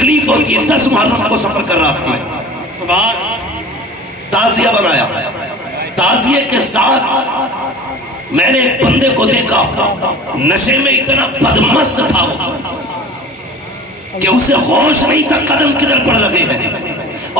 تکلیف ہوتی ہے. 10 محرم کو سفر کر رہا تھا میں, تعزیہ بنایا, تعزیے کے ساتھ میں نے ایک بندے کو دیکھا, نشے میں اتنا بدمست تھا وہ کہ اسے ہوش نہیں تھا قدم کدھر پڑ لگے ہیں,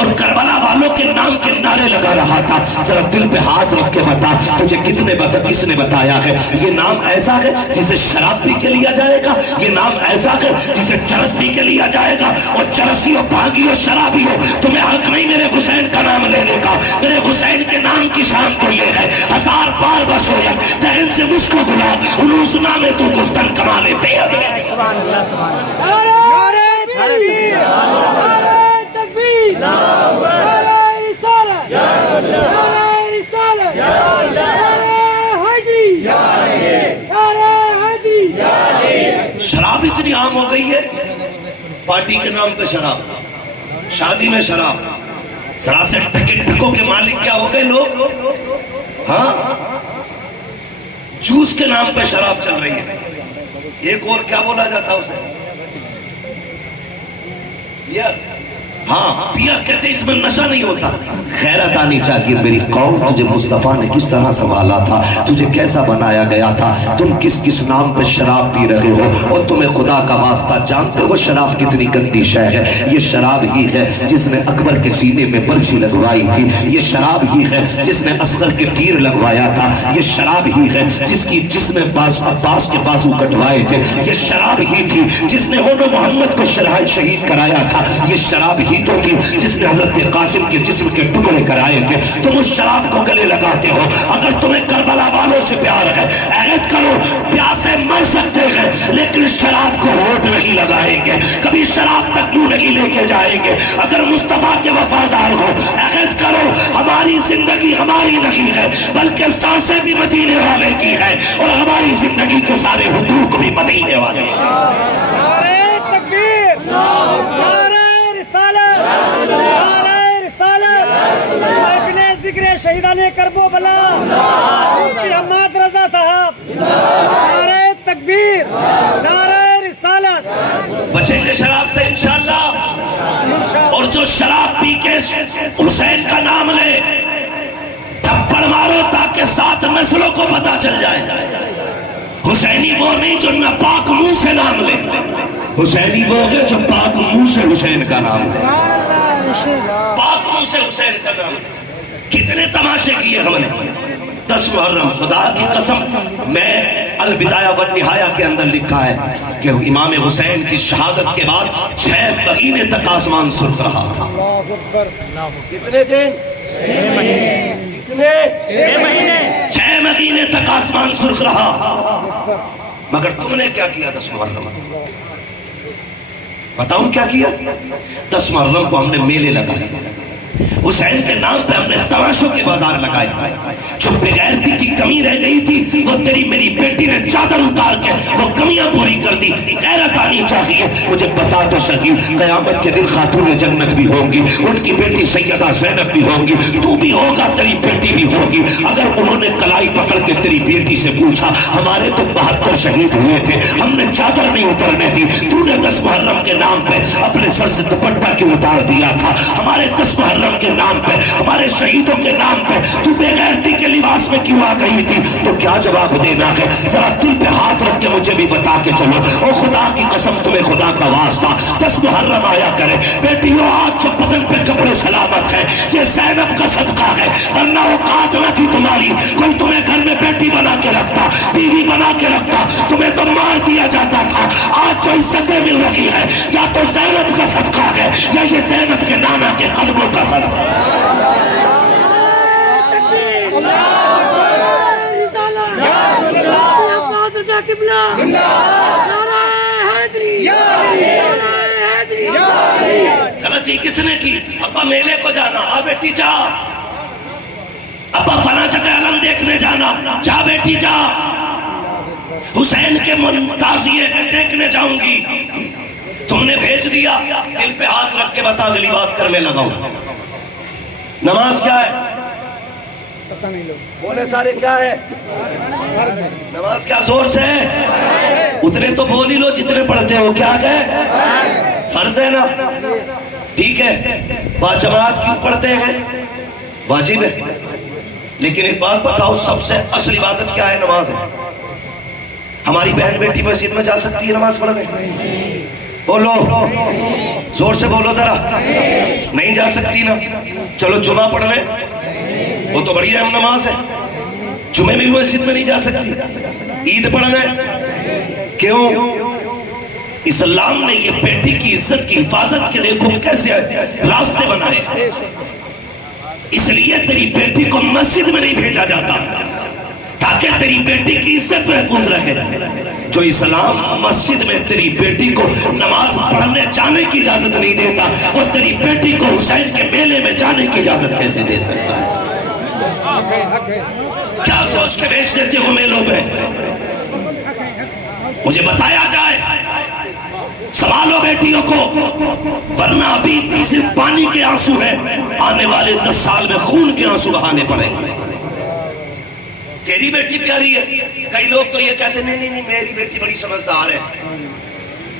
اور کربلا والوں کے نام کے نعرے لگا رہا تھا. ذرا دل پہ ہاتھ رکھ کے بتا, تجھے کس نے بتایا ہے یہ نام ایسا ہے جسے شراب پی کے لیا جائے گا, یہ نام ایسا ہے جسے چرس پی کے لیا جائے گا, اور چرسی ہو, بھاگی ہو, شرابی ہو, تمہیں حق نہیں میرے حسین کا نام لینے کا. میرے حسین کے نام کی شان تو یہ ہے, 1000 بار بشویم دہن سے مشک و گلاب علوز نامے تو گفتن کمالے بے حد. سبحان اللہ, سبحان اللہ. شراب اتنی عام ہو گئی ہے, پارٹی کے نام پہ شراب, شادی میں شراب, ذرا سے ٹکوں کے مالک کیا ہو گئے لوگ, ہاں جوس کے نام پہ شراب چل رہی ہے. ایک اور کیا بولا جاتا اسے, ہاں بیئر کہتے اس میں نشہ نہیں ہوتا. خیرت آنی چاہیے میری قوم, تجھے مصطفیٰ نے کس طرح سنبھالا تھا, تجھے کیسا بنایا گیا تھا, تم کس نام پہ شراب پی رہے ہو, اور تمہیں خدا کا واسطہ جانتے ہو شراب کتنی گندی شے ہے. یہ شراب ہی ہے جس نے اکبر کے سینے میں برچھی لگوائی تھی, یہ شراب ہی ہے جس نے اصغر کے تیر لگوایا تھا, یہ شراب ہی ہے جس نے عباس کے بازو کٹوائے تھے, یہ شراب ہی تھی جس نے محمد کو شہید کرایا تھا, یہ شراب ہی تو تھی جس نے حضرت قاسم کے جسم کے ٹکڑے کرائے تھے. تم اس شراب کو گلے لگاتے ہو. اگر تمہیں کربلا والوں سے پیار ہے, عہد کرو, پیاسے مر سکتے ہیں لیکن شراب کو ہونٹ نہیں لگائیں گے, کبھی شراب تک منہ نہیں لے کے جائیں گے. اگر مصطفیٰ کے وفادار ہو, عہد کرو, ہماری زندگی ہماری نہیں ہے بلکہ سانسیں بھی مدینے والے کی ہے, اور ہماری زندگی کے سارے حقوق بھی مدینے والے ہیں. نعرہ تکبیر, نعرہ رسالت, نعرہ رسالت, اپنے ذکر شہیدان کرب و بلا, مفتی حماد رضا صاحب, نعرہ تکبیر, نعرہ رسالت. بچیں گے شراب سے انشاءاللہ, اور جو شراب پی کے حسین کا نام لے تھپڑ مارو تاکہ 7 نسلوں کو پتہ چل جائے. حسینی وہ نہیں جو نہ پاک منہ سے نام لے, حسینی وہ ہے جو پاک منہ سے حسین کا نام لے, پاک منہ سے حسین کا نام لے. کتنے تماشے کیے ہم نے. 10 محرم, خدا کی قسم, میں البدایہ والنہایہ کے اندر لکھا ہے کہ امام حسین کی شہادت کے بعد 6 مہینے تک آسمان سرخ رہا تھا. کتنے دن؟ 6 مہینے. کتنے؟ 6 مہینے. 6 مہینے تک آسمان سرخ رہا. مگر تم نے کیا کیا 10 محرم کو؟ بتاؤں کیا کیا؟ 10 محرم کو ہم نے میلے لگائے, حسین کے نام پہ ہم نے تماشوں کے بازار لگائے. جو بغیرتی کی کمی رہ گئی تھی وہ تیری میری بیٹی نے چادر اتار کے وہ کمیاں پوری کر دی. غیرت آنی چاہیے. مجھے بتا تو سکی, قیامت کے دن خاتون جنت بھی ہوں گی, ان کی بیٹی سیدہ زینب بھی ہوں گی, تو بھی ہوگا, تیری بیٹی بھی ہوگی. اگر انہوں نے کلائی پکڑ کے تیری بیٹی سے پوچھا, ہمارے تو 72 شہید ہوئے تھے, ہم نے چادر نہیں اترنے دی, تو نے 10 محرم کے نام پہ اپنے سر سے دوپٹہ کیوں اتار دیا تھا؟ ہمارے 10 محرم کے نام پہ, ہمارے شہیدوں کے نام پہ تو بے غیرتی کے لباس میں کیوں آ گئی تھی؟ تو کیا جواب دینا ہے؟ ذرا دل پہ ہاتھ رکھ کے مجھے بھی بتا کے چلو. او خدا کی قسم, تمہیں خدا کا واسطہ 10 محرم آیا کرے. بیٹیوں, آج جو بدن پہ کپڑے سلامت ہے یہ زینب کا صدقہ ہے, ورنہ اوقات نہ تھی تمہاری. کوئی تمہیں گھر میں بیٹی بنا کے رکھتا, بیوی بنا کے رکھتا, تمہیں تو مار دیا جاتا تھا. آج جو عزتیں مل رہی ہے یا تو زینب کا صدقہ ہے یا یہ زینب کے نانا کے قدموں کا صدقہ ہے. غلطی کس نے کی؟ ابا میلے کو جانا, آ بیٹی جا. ابا فلاں جگہ علم دیکھنے جانا, جا بیٹی جا. حسین کے تعزیے دیکھنے جاؤں گی. تم نے بھیج دیا, دل پہ ہاتھ رکھ کے بتا, اگلی بات کرنے لگا ہوں. نماز کیا ہے؟ پتہ نہیں لوگ بولے سارے کیا ہے؟ نماز کیا؟ زور سے اتنے تو بول ہی لو جتنے پڑھتے ہو. کیا ہے؟ فرض ہے نا, ٹھیک ہے, باجماعت کیوں پڑھتے ہیں؟ واجب ہے. لیکن ایک بات بتاؤ, سب سے اصل عبادت کیا ہے؟ نماز ہے. ہماری بہن بیٹی مسجد میں جا سکتی ہے نماز پڑھنے؟ بولو, زور سے بولو ذرا. نہیں جا سکتی نا. چلو جمعہ پڑھنے, وہ تو بڑی اہم نماز ہے, جمعے میں بھی مسجد میں نہیں جا سکتی. عید پڑھنا ہے, کیوں؟ اسلام نے یہ بیٹی کی عزت کی حفاظت کے دیکھو کیسے راستے بنائے. اس لیے تیری بیٹی کو مسجد میں نہیں بھیجا جاتا تاکہ تیری بیٹی کی عزت محفوظ رہے. جو اسلام مسجد میں تیری بیٹی کو نماز پڑھنے جانے کی اجازت نہیں دیتا, وہ تیری بیٹی کو حسین کے میلے میں جانے کی اجازت کیسے دے سکتا ہے؟ کیا سوچ کے بیچ دیتے ہو میلوں میں؟ مجھے بتایا جائے, سنبھالو بیٹیوں کو, ورنہ ابھی صرف پانی کے آنسو ہیں, آنے والے 10 سال میں خون کے آنسو بہانے پڑیں گے. تیری بیٹی پیاری ہے. کئی لوگ تو یہ کہتے ہیں نہیں میری بیٹی بڑی سمجھدار ہے.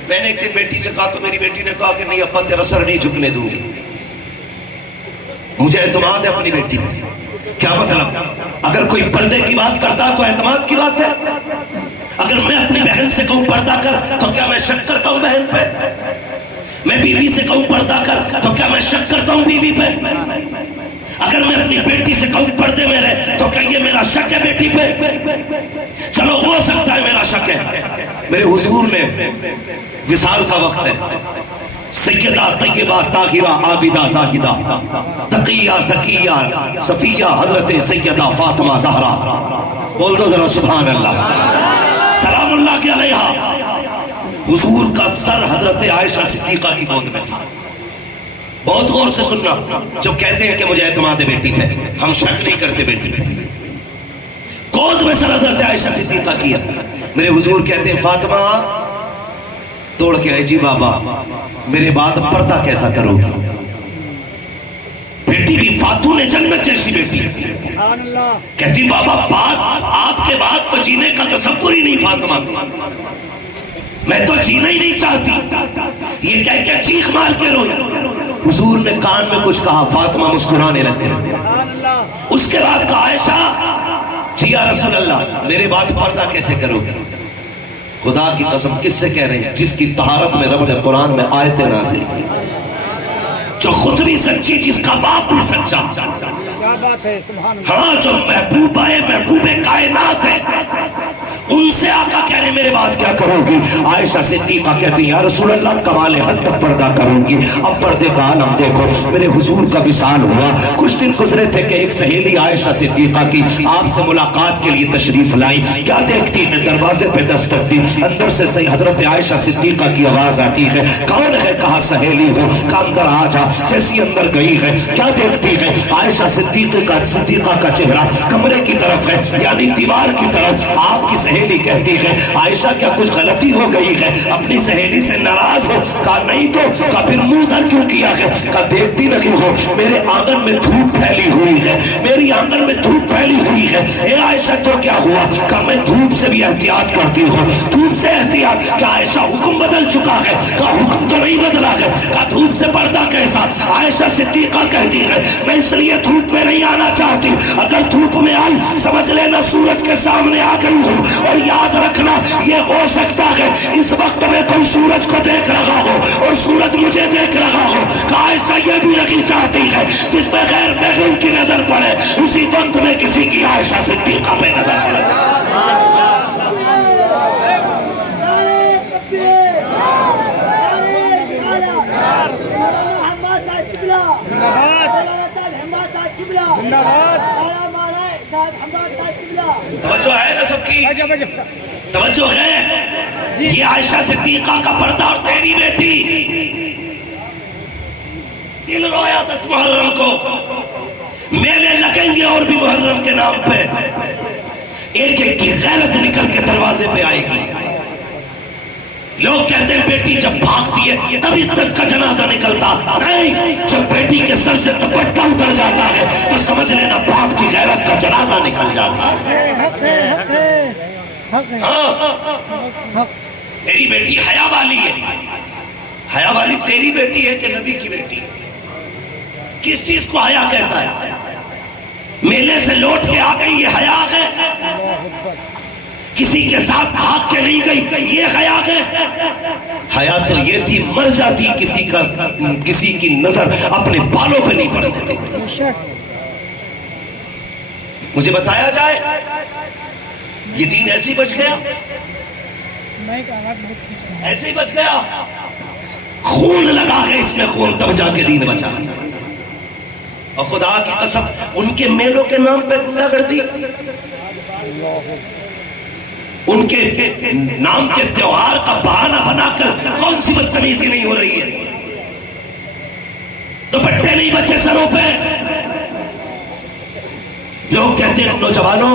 میں نے ایک دن بیٹی سے کہا تو میری بیٹی نے کہا کہ نہیں ابا تیرا سر نہیں جھکنے دوں گی. مجھے اعتماد ہے اپنی بیٹی پہ. کیا مطلب؟ اگر کوئی پردے کی بات کرتا تو اعتماد کی بات ہے. اگر میں اپنی بہن سے کہوں پردہ کر تو کیا میں شک کرتا ہوں بہن پہ؟ میں بیوی سے کہوں پردہ کر تو کیا میں شک کرتا ہوں بیوی پہ؟ اگر میں اپنی بیٹی سے کہوں پردے میں رہے تو کیا یہ میرا شک ہے بیٹی پہ؟ چلو ہو سکتا ہے میرا شک ہے. میرے حضور نے وصال کا وقت ہے, سیدہ طیبہ طاہرہ عابدہ زاہدہ تقیہ زکیہ صفیہ حضرت سیدہ فاطمہ زہرا, بول دو ذرا سبحان اللہ, سلام اللہ کے علیہا. حضور کا سر حضرت عائشہ صدیقہ کی گود میں تھا. بہت غور سے سننا, جو کہتے ہیں کہ مجھے اعتماد ہے بیٹی پہ, ہم شک نہیں کرتے بیٹی پہ. گود میں سر حضرت عائشہ صدیقہ کیا. میرے حضور کہتے ہیں فاطمہ توڑ کے آئے, جی بابا میرے بعد پردہ کیسا کرو گی؟ بیٹی بھی فاتون جنت جیسی بیٹی کہتی بابا بات آپ کے بعد تو جینے کا تصور ہی نہیں فاطمہ, میں تو جینا ہی نہیں چاہتی. یہ کہہ کے چیخ مار کے روئی. حضور نے کان میں کچھ کہا, فاطمہ مسکرانے لگ گئی. اس کے بعد کہا عائشہ جی یا رسول اللہ میرے بعد پردہ کیسے کرو گے؟ خدا کی قسم کس سے کہہ رہے ہیں؟ جس کی طہارت میں رب نے قرآن میں آیتیں نازل کی, جو خود بھی سچی, جس کا باپ بھی سچا, ہاں جو محبوب آئے محبوب کائنات ہے, ان سے آقا کہہ رہے میرے بعد کیا کرو گی؟ عائشہ صدیقہ کہتی یا رسول اللہ کمال حد تک پردہ کروں گی. اب پردے کا عالم دیکھو. میرے حضور کا وصال ہوا, کچھ دن گزرے تھے کہ ایک سہیلی عائشہ صدیقہ کی آپ سے ملاقات کے لیے تشریف لائی. کیا دیکھتی ہے؟ دروازے پہ دستک دی, اندر سے حضرت عائشہ صدیقہ کی آواز آتی ہے, کون ہے؟ کہا سہیلی ہو. کہا اندر آ جا. جیسی اندر گئی ہے کیا دیکھتی ہے؟ عائشہ صدیقہ کا چہرہ کمرے کی طرف ہے, یعنی دیوار کی طرف. آپ کی سہیلی کہتی ہے عائشہ کیا کچھ غلطی ہو گئی ہے؟ اپنی سہیلی سے ناراض ہو؟ کہا نہیں تو. کہا پھر منہ دھر کیوں کیا ہے؟ کہا دیکھتی نہیں ہو میرے آنگن میں دھوپ پھیلی ہوئی ہے, میری آنگن میں دھوپ پھیلی ہوئی ہے. اے عائشہ تو کیا ہوا؟ کہا میں دھوپ سے بھی احتیاط کرتی ہوں. دھوپ سے احتیاط؟ کہا عائشہ حکم بدل چکا ہے. کہا حکم تو نہیں بدلا ہے. کہا دھوپ سے پردہ کیسا؟ عائشہ صدیقہ کہتی ہے میں اس لیے دھوپ میں نہیں آنا چاہتی, اگر دھوپ میں آئی سمجھ لینا سورج کے سامنے آ گئی ہوں. اور یاد رکھنا یہ ہو سکتا ہے اس وقت میں کوئی سورج کو دیکھ رہا ہو اور سورج مجھے دیکھ رہا ہو. کہا عائشہ یہ بھی نہیں چاہتی ہے جس پہ غیر محرم کی نظر پڑے اسی وقت میں کسی کی عائشہ صدیقہ پہ نظر پڑے. توجہ ہے نا سب کی؟ توجہ ہے؟ یہ عائشہ صدیقہ کا پردہ اور تیری بیٹی. دل رویا 10 محرم کو, میلے لگیں گے اور بھی محرم کے نام پہ. ایک ایک کی غیرت نکل کے دروازے پہ آئے گی. لوگ کہتے ہیں بیٹی جب بھاگتی ہے تب عزت کا جنازہ نکلتا. نہیں, جب بیٹی کے سر سے دوپٹہ اتر جاتا ہے تو سمجھ لینا باپ کی غیرت کا جنازہ نکل جاتا ہے. ہاں میری بیٹی حیا والی ہے, حیا والی تیری بیٹی ہے کہ نبی کی بیٹی ہے؟ کس چیز کو حیا کہتا ہے؟ میلے سے لوٹ کے آ گئی یہ حیا ہے؟ کسی کے ساتھ بھاگ کے نہیں گئی یہ حیا ہے؟ حیا تو یہ تھی مر جاتی کسی کی نظر اپنے بالوں پہ نہیں پڑنے دیتی۔ مجھے بتایا جائے یہ دین ایسے ہی بچ گیا؟ ایسے ہی بچ گیا؟ خون لگا کے اس میں خون تب جا کے دین بچا۔ اور خدا کی قسم ان کے میلوں کے نام پہ غنڈہ گردی، ان کے نام کے تیوہار کا بہانہ بنا کر کون سی بدتمیزی نہیں ہو رہی ہے؟ دوپٹے نہیں بچے سروں پہ۔ لوگ کہتے ہیں نوجوانوں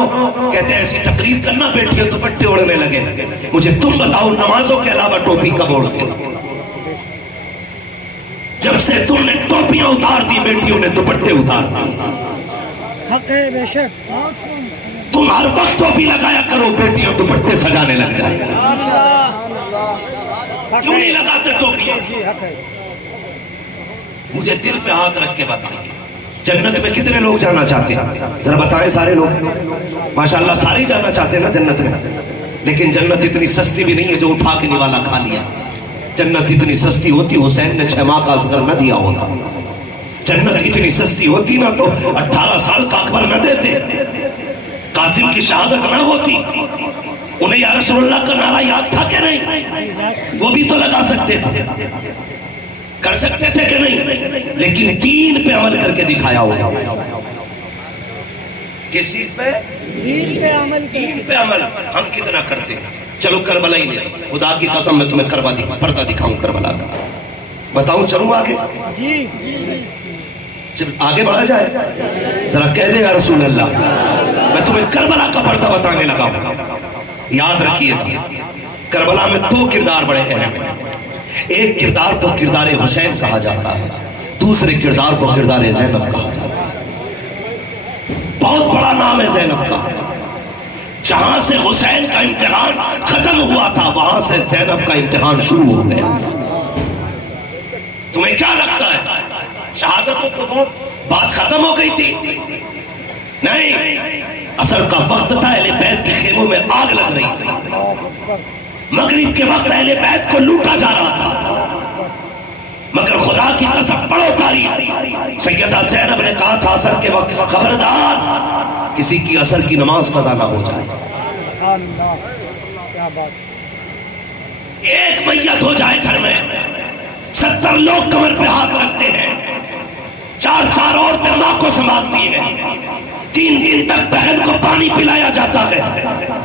کہتے ہیں ایسی تقریر کرنا بیٹیوں دوپٹے اڑنے لگے۔ مجھے تم بتاؤ نمازوں کے علاوہ ٹوپی کب اوڑھتے ہو؟ جب سے تم نے ٹوپیاں اتار دی بیٹیوں نے دوپٹے اتار دی۔ حق ہے بے شک۔ تم ہر وقت ٹوپی لگایا کرو بیٹیاں دوپٹے سجانے لگ جائے۔ کیوں نہیں لگاتے ٹوپیاں؟ مجھے دل پہ ہاتھ رکھ کے بتائیے جنت میں کتنے لوگ جانا چاہتے ہیں؟ ذرا بتائیں سارے لوگ؟ ماشاءاللہ سارے جانا چاہتے ہیں نا جنت میں، لیکن جنت اتنی سستی بھی نہیں ہے جو اٹھا کے نوالا کھا لیا۔ جنت اتنی سستی ہوتی حسین نے 6 ماہ کا اصغر نہ دیا ہوتا۔ جنت اتنی سستی ہوتی نا تو 18 سال کا اکبر نہ دیتے، قاسم کی شہادت نہ ہوتی۔ انہیں یا رسول اللہ کا نعرہ یاد تھا کہ نہیں؟ وہ بھی تو لگا سکتے تھے، کر سکتے تھے کہ نہیں؟ لیکن دین پہ عمل کر کے دکھایا ہوگا۔ کس چیز پہ؟ دین پہ عمل ہم کتنا کرتے ہیں؟ چلو کربلا ہی لے، خدا کی قسم میں تمہیں پردہ دکھاؤں کربلا کا، بتاؤں چلوں آگے؟ چل آگے بڑھا جائے، ذرا کہہ دے یا رسول اللہ میں تمہیں کربلا کا پردہ بتانے لگا ہوں۔ یاد رکھیے گا کربلا میں 2 کردار بڑے اہم ہیں۔ ایک کردار کو کردار حسین کہا جاتا ہے، دوسرے کردار کو کردار زینب کہا جاتا ہے۔ بہت بڑا نام ہے زینب کا۔ جہاں سے حسین کا امتحان ختم ہوا تھا وہاں سے زینب کا امتحان شروع ہو گیا تھا۔ تمہیں کیا لگتا ہے شہادت تو بات ختم ہو گئی تھی؟ نہیں، عصر کا وقت تھا، اہل بیت کے خیموں میں آگ لگ رہی تھی۔ مغرب کے وقت اہل بیت کو لوٹا جا رہا تھا، مگر خدا کی قسم پڑھو تاریخ، سیدہ زینب نے کہا تھا عصر کے وقت خبردار کسی کی عصر کی نماز قضا نہ ہو جائے، ایک میت ہو جائے گھر میں 70 لوگ کمر پہ ہاتھ رکھتے ہیں، 4 عورتیں ماں کو سنبھالتی ہیں، 3 دن تک بہن کو پانی پلایا جاتا ہے۔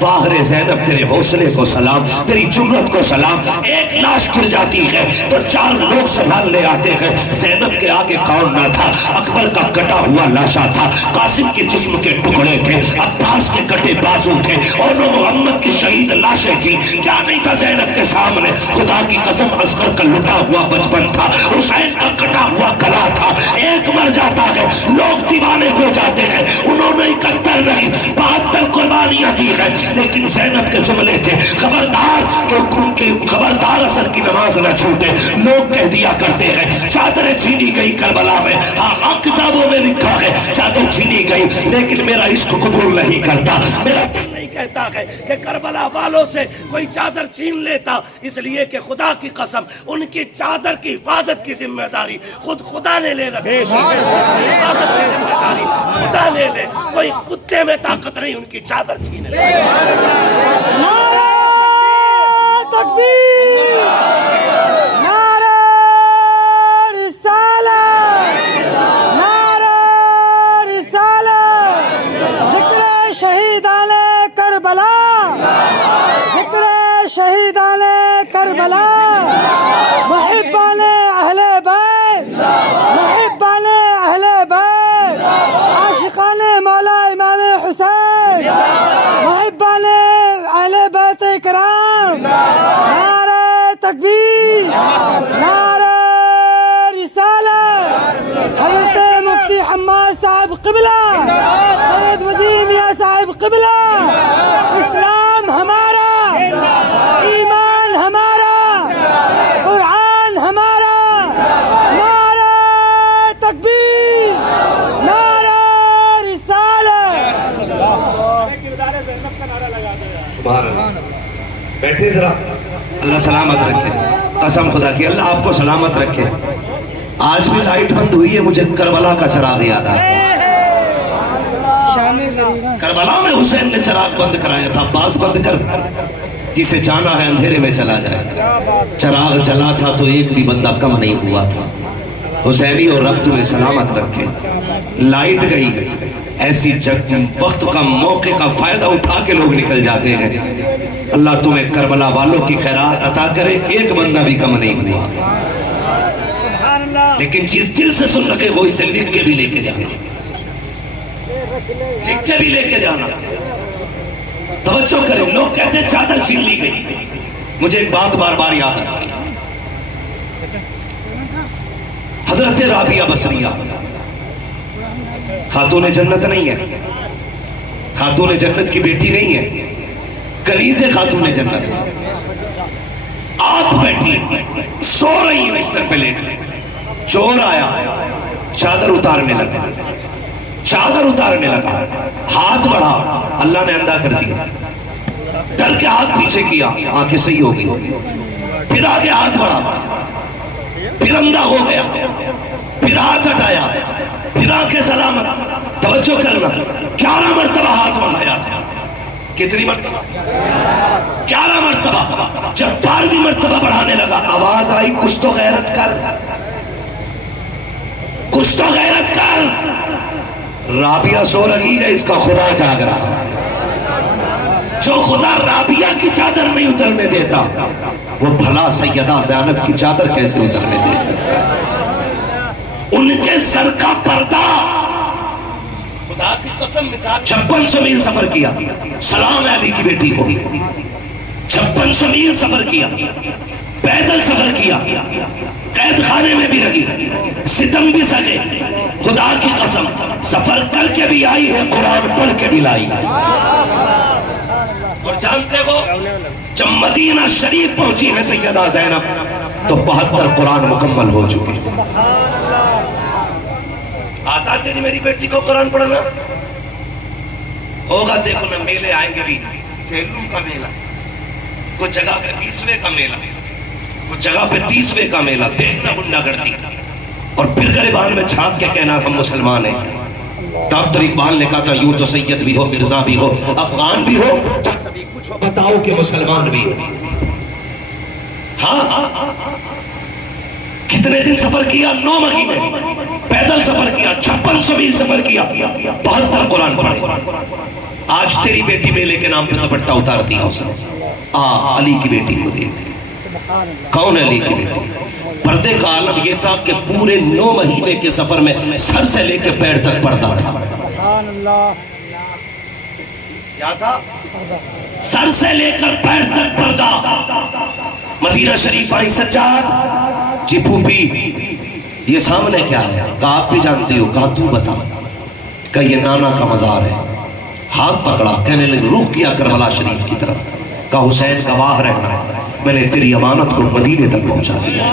واہ رے زینب تیرے حوصلے کو سلام، تیری جرت کو سلام۔ ایک لاش گر جاتی ہے تو 4 لوگ سنبھالنے آتے ہیں۔ زینب کے آگے کون نہ تھا، اکبر کا کٹا ہوا لاشا تھا، قاسم کے جسم کے ٹکڑے تھے، عباس کے کٹے بازو تھے، اور محمد کی شہید لاشیں تھی۔ کیا نہیں تھا زینب کے سامنے؟ خدا کی قسم اصغر کا لٹا ہوا بچپن تھا، حسین کا کٹا ہوا گلا تھا۔ ایک مر جاتا ہے لوگ دیوانے ہو جاتے ہیں، انہوں نے 71 نہیں 72 قربانیاں دی ہیں، لیکن زینب کے جملے تھے خبردار کہ ان کی خبردار عصر کی نماز نہ چھوٹے۔ لوگ کہہ دیا کرتے ہیں چادریں چھینی گئی کربلا میں، ہاں کتابوں میں لکھا ہے چادر چھینی گئی، لیکن میرا عشق قبول نہیں کرتا، میرا دل نہیں کہتا ہے کہ کربلا والوں سے کوئی چادر چھین لیتا، اس لیے کہ خدا کی قسم ان کی چادر کی حفاظت کی ذمہ داری خود خدا نے لے رکھی، حفاظت کی ذمہ داری خدا نے لے، کوئی کتے میں طاقت نہیں ان کی چادر چھینے۔ نعرہ تکبیر، نعرہ رسالت، نعرہ رسالت، ذکر شہیدان کربلا، ذکر شہیدان کربلا، محبان اہل بیت، محبان اہل بیت، عاشقان مولا امام حسین، محبان اہل بیت کرام، نعرہ تکبیر، نعرہ رسالت، حضرت مفتی حماد صاحب قبلہ، سید وجیہ میاں صاحب قبلہ، اسلام ہمارا، ایمان ہمارا، قرآن ہمارا۔ سبحان اللہ. بیٹھے ذرا. اللہ سلامت رکھے. قسم خدا کی اللہ آپ کو سلامت رکھے. آج بھی لائٹ بند ہوئی ہے, مجھے کربلا کا چراغ یاد آیا. کربلا میں حسین نے چراغ بند کرایا تھا. عباس بند کر, جسے جانا ہے اندھیرے میں چلا جائے. چراغ جلا تھا تو ایک بھی بندہ کم نہیں ہوا تھا. حسینی اور رب تمہیں سلامت رکھے. لائٹ گئی, ایسی وقت کا موقع کا فائدہ اٹھا کے لوگ نکل جاتے ہیں. اللہ تمہیں کربلا والوں کی خیرات عطا کرے, ایک بندہ بھی کم نہیں ہوا. لیکن جس دل سے سن رکھے وہ اسے لکھ کے بھی لے کے جانا, لکھ کے بھی لے کے جانا. توجہ کریں, لوگ کہتے ہیں چادر چھین لی گئی. مجھے ایک بات بار بار یاد آتی ہے. حضرت رابعہ بصریہ خاتون جنت نہیں ہے, خاتون جنت کی بیٹی نہیں ہے, کنیز خاتون جنت. آپ بیٹھی سو رہی ہیں بستر پہ لیٹ. چور آیا, چادر اتارنے لگا, چادر اتارنے لگا, ہاتھ بڑھا, اللہ نے اندھا کر دیا. ڈر کے ہاتھ پیچھے کیا, آنکھیں صحیح ہو گئی. پھر آگے ہاتھ بڑھا, پھر اندھا ہو گیا, پھر ہاتھ ہٹایا, پھر آنکھیں سلامت. توجہ کرنا, 11 مرتبہ ہاتھ بڑھایا تھا. کتنی مرتبہ؟ 11 مرتبہ. جب 12ویں مرتبہ بڑھانے لگا, آواز آئی, کچھ تو غیرت کر, کچھ تو غیرت کر. رابعہ سو رہی ہے, اس کا خدا جاگ رہا ہے. جو خدا رابعہ کی چادر نہیں اترنے دیتا, وہ بھلا سیدہ زینب کی چادر کیسے اترنے دے سکتا. ان کے سر کا پردہ, خدا کی قسم, 5600 میل سفر کیا. سلام علی کی بیٹی کو, 5600 میل سفر کیا, پیدل سفر کیا, قید خانے میں بھی رہی, ستم بھی سکے. خدا کی قسم, سفر کر کے بھی آئی ہے, قرآن پڑھ کے بھی لائی ہے. اور جانتے ہو, جب مدینہ شریف پہنچی ہے سیدہ زینب, تو 72 قرآن مکمل ہو چکے. آتا تیری میری بیٹی کو قرآن پڑھنا ہوگا. دیکھو نا, میلے آئیں گے بھی, کھیلوں کا میلہ, کچھ جگہ پہ 20ویں کا میلہ, کچھ جگہ پہ 30ویں کا میلہ. دیکھنا گنڈا گردی, اور پھر گریبان میں چھانک کے کہنا ہم مسلمان ہیں. ڈاکٹر اقبال نے کہا تھا, یوں تو سید بھی ہو, مرزا بھی ہو, افغان بھی ہو, سبھی کچھ ہو, بتاؤ کہ مسلمان بھی ہو. ہاں, کتنے دن سفر کیا؟ 9 مہینے پیدل سفر کیا, 5600 میل سفر کیا, 72 قرآن پڑھے. آج تیری بیٹی میلے کے نام پہ دوپٹہ اتارتی ہے. اس نے علی کی بیٹی کو دیکھ. کون ہے علی کی بیٹی؟ پردے کا عالم یہ تھا کہ پورے 9 مہینے کے سفر میں سر سے لے کے پیر تک پردہ تھا. کیا تھا؟ سر سے لے کر پیر تک پردہ. مدینہ شریف آئی سجاد, جی پھوپھی یہ سامنے کیا ہے؟ کہا آپ بھی جانتی ہو. کہا تو بتا. کہ یہ نانا کا مزار ہے. ہاتھ پکڑا, کہنے لگے رخ کیا کربلا شریف کی طرف. کہا حسین گواہ رہنا, میں نے تیری امانت کو مدینے تک پہنچا دیا.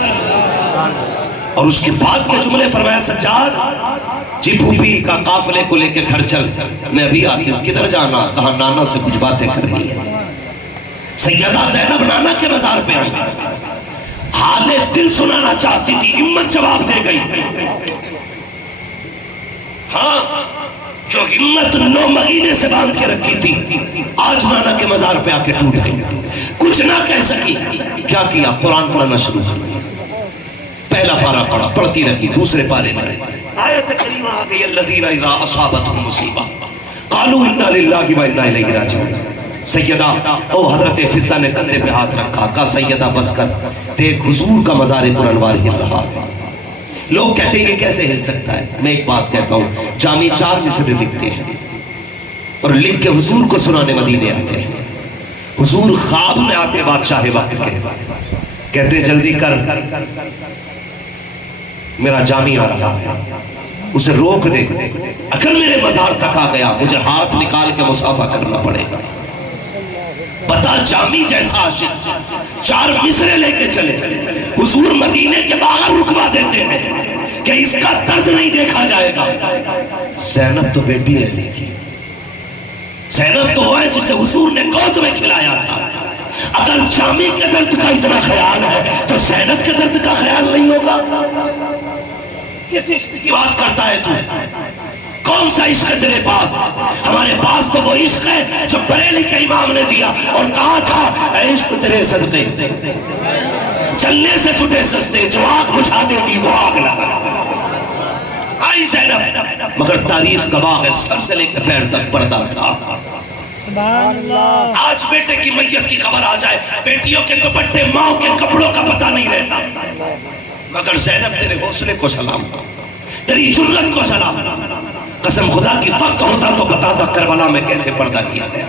اور اس کے بعد کے جملے فرمایا, سجاد جی پھوپھی کا قافلے کو لے کے گھر چل, میں ابھی آتی ہوں. کدھر جانا؟ کہا نانا سے کچھ باتیں کرنی ہے. سیدہ زینب نانا کے مزار پہ آئی, حال دل سنانا چاہتی تھی. ہمت جواب دے گئی. ہاں, جو ہمت 9 مہینے سے باندھ کے رکھی تھی, آج نانا کے مزار پہ آ کے ٹوٹ گئی. کچھ نہ کہہ سکی. کیا کیا؟ قرآن پڑھنا شروع کر دیا. پہلا پارہ پڑھا, پڑھتی رہی. دوسرے پارے میں آیت کریمہ آ گئی, الذین اذا اصابتهم مصیبہ قالوا انا للہ و انا الیہ راجعون. سیدہ او حضرت فضہ نے کندھے پہ ہاتھ رکھا. کہا سیدہ بس کر, دیکھ حضور کا مزار پر انوار ہل رہا. لوگ کہتے ہیں یہ کیسے ہل سکتا ہے؟ میں ایک بات کہتا ہوں, جامی 4 مصرے لکھتے ہیں اور لکھ کے حضور کو سنانے مدینے آتے ہیں. حضور خواب میں آتے بادشاہ وقت کے, کہتے جلدی کر, میرا جامی آ رہا ہے, اسے روک دے. اگر میرے مزار تک آ گیا مجھے ہاتھ نکال کے مصافحہ کرنا پڑے گا. بتا, جامی جیسا عاشق 4 مصرے لے کے چلے. حضور مدینے کے باہر رکوا دیتے ہیں کہ اس کا درد نہیں دیکھا جائے گا. زینب تو بیٹی ہے, لیکن زینب تو وہ ہے جسے حضور نے گود میں کھلایا تھا. اگر جامی کے درد کا اتنا خیال ہے تو زینب کے درد کا خیال نہیں ہوگا؟ کس عشق کی بات کرتا ہے تو؟ کون سا عشق ہے تیرے پاس؟ ہمارے پاس تو وہ عشق ہے جو بریلی کے امام نے دیا اور کہا تھا اے عشق تیرے صدقے چلنے سے چھٹے سستے، جو آگ بجھا دیتی وہ آگ لگا. آئی زینب، مگر تاریخ گواہ ہے سر سے لے کے پیر تک پردہ تھا. آج بیٹے کی میت کی خبر آ جائے، بیٹیوں کے دوپٹے ماں کے کپڑوں کا پتہ نہیں رہتا. مگر زینب تیرے حوصلے کو سلام، تیری جرت کو سلام. قسم خدا کی وقت ہوتا تو بتا کربلا میں کیسے پردہ کیا گیا.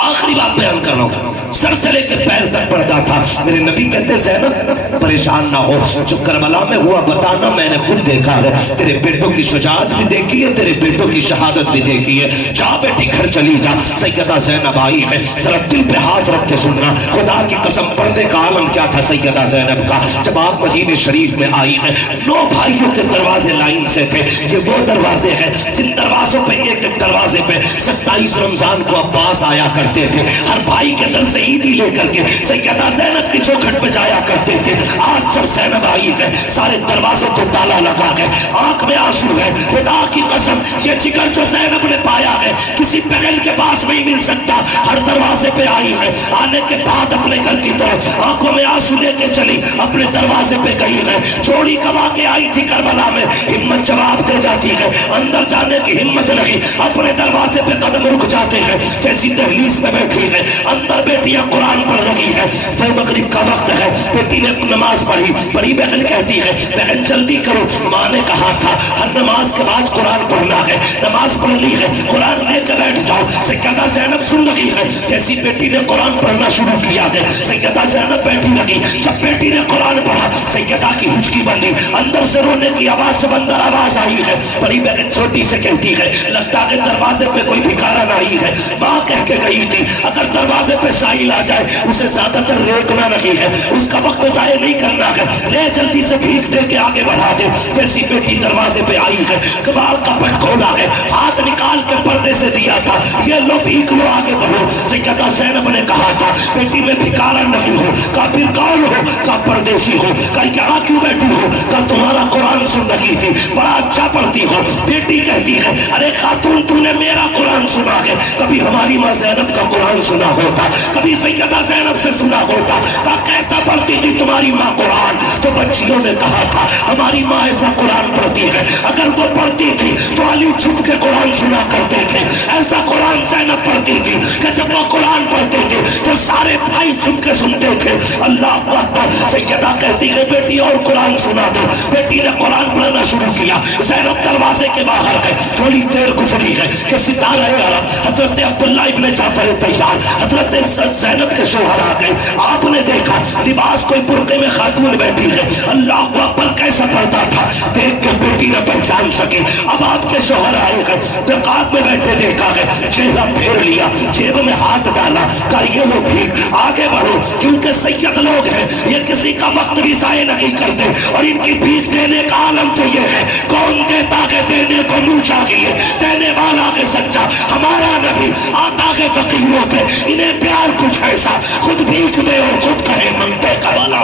آخری بات بیان کر رہا ہوں، سر سے لے کے پیر تک پردہ تھا. میرے نبی کہتے زینب پریشان نہ ہو، جو کربلا میں ہوا بتانا، میں نے خود دیکھا ہے. تیرے بیٹوں کی شجاعت بھی دیکھی ہے، تیرے بیٹوں کی شہادت بھی دیکھی ہے. جا بیٹی گھر چلی جا. سیدہ زینب آئی ہے، ذرا دل پہ ہاتھ رکھ کے سننا. خدا کی قسم پردے کا عالم کیا تھا سیدہ زینب کا جب آپ مدینہ شریف میں آئی ہے. 9 بھائیوں کے دروازے لائن سے تھے. یہ وہ دروازے ہیں جن دروازوں پہ ایک ایک دروازے پہ 27 رمضان کو عباس آیا کرتے تھے. ہر بھائی کے در سے عیدی لے کر کے سیدہ زینب کی چوکھٹ پہ جایا کرتے تھے. آج جب زینب آئی ہے سارے دروازوں کو تالا لگا ہے، آنکھ میں آنسو ہے. خدا کی قسم یہ جگر جو زینب نے پایا ہے کسی بہن کے پاس نہیں مل سکتا. ہر دروازے پہ آئی ہے، آنے کے بعد اپنے گھر کی طرف آنکھوں میں آنسو لے کے چلی، اپنے دروازے پہ گئی ہے. چوڑی کما کے آئی تھی کربلا میں، ہمت جواب دے جاتی ہے، اندر جانے کی ہمت نہیں، اپنے دروازے پہ قدم رک جاتے ہیں. جیسی دہلیز میں بیٹھی ہے، اندر بیٹیاں قرآن پڑھ رہی ہے. پھر مغرب کا وقت ہے، بیٹی نے نماز پڑھی. بڑی بہن کہتی ہے بہن جلدی کرو، ماں نے کہا تھا ہر نماز کے بعد قرآن پڑھنا ہے. نماز پڑھ لی ہے، قرآن لے کے بیٹھ جاؤ. سیدہ زینب سن رہی ہے. جیسی بیٹی نے قرآن پڑھنا شروع کیا ہے سیدہ زینب بیٹھی رہی. جب بیٹی نے قرآن پڑھا سیدہ کی ہچکی بندی، اندر سے رونے کی آواز جب اندر آواز آئی ہے. بڑی بہن چھوٹی سے کہتی ہے لگتا ہے دروازے پہ کوئی بھکارا نہیں ہے. ماں کہہ کے گئی تھی اگر دروازے پہ سائل آ جائے اسے زیادہ تر روکنا نہیں ہے، اس کا وقت ضائع نہیں کرنا ہے، لے جلدی سے بھیک دے کے آگے بڑھا دے. جیسی بیٹی دروازے پہ آئی ہے، کباڑ کا پٹ کھولا ہے، ہاتھ نکال کے پردے سے دیا تھا، یہ لو بھیک لو آگے بڑھو. سیدہ زینب نے کہا تھا بیٹی میں بھکارا نہیں ہوں. کہا پھر کون ہو؟ کہا پردیسی ہو. کہا یہاں کیوں بیٹھی ہو؟ کہا تمہارا قرآن سن رہی تھی، بڑا اچھا پڑھتی ہو. بیٹی کہتی ہے ارے خاتون تو نے میرا قرآن سنا ہے، کبھی ہماری ماں زینب کا قرآن سنا ہوتا، کبھی سیدہ زینب سے سنا ہوتا. کہا کیسا پڑھتی تھی تمہاری ماں قرآن؟ تو بچیوں نے کہا تھا ہماری ماں ایسا قرآن پڑھتی ہے، اگر وہ پڑھتی تھی تو علی چھپ کے قرآن سنا کرتے تھے. ایسا قرآن زینب پڑھتی تھی کہ جب وہ قرآن پڑھتے تھے تو سارے بھائی چھپ کے سنتے تھے. اللہ اکبر. سیدہ کہتی ہے بیٹی اور قرآن سنا دو. بیٹی نے قرآن پڑھنا شروع کیا. زینب دروازے کے باہر ہے. تھوڑی دیر گزری ہے کہ ستارہ عرب حضرت عبداللہ ابن جعفر طیار حضرت زینب کے شوہر آ گئے. آپ نے دیکھا لباس کوئی برقعے میں خاتون بیٹھی ہے. اللہ اکبر کیسا پردہ تھا، دیکھ کے بیٹی نے پہچان سکی. اب آپ کے شوہر آئے گئے، رکعت میں بیٹھے دیکھا ہے، چہرہ پھیر لیا، جیب میں ہاتھ ڈالا، کہا یہ لو بھیک، آگے بڑھو کیونکہ سید لوگ ہیں، یہ کسی کا وقت بھی ضائع نہیں کرتے اور ان کی بھیک دینے کا عالم تو یہ ہے کون دیتا ہے دینے کو منہ چاہیے، دینے والا ہے سچا. ہمارا نبی آتا ہے فقیروں پہ، انہیں پیار کچھ ایسا، خود بھیک دے اور خود کہے منگتے کا والا.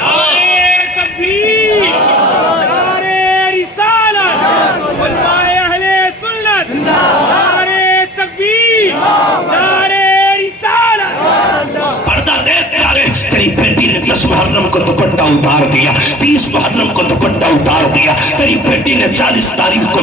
نعرے تکبیر، نعرے رسالت، علماء اہل سنت، نعرے تکبیر، نعرے رسالت. پردہ دیکھ پیارے، تیری بیٹی نے 10 محرم کو دوپٹہ اتار دیا، 20 محرم کو دوپٹہ اتار دیا. تیری بیٹی نے 40 تاریخ کو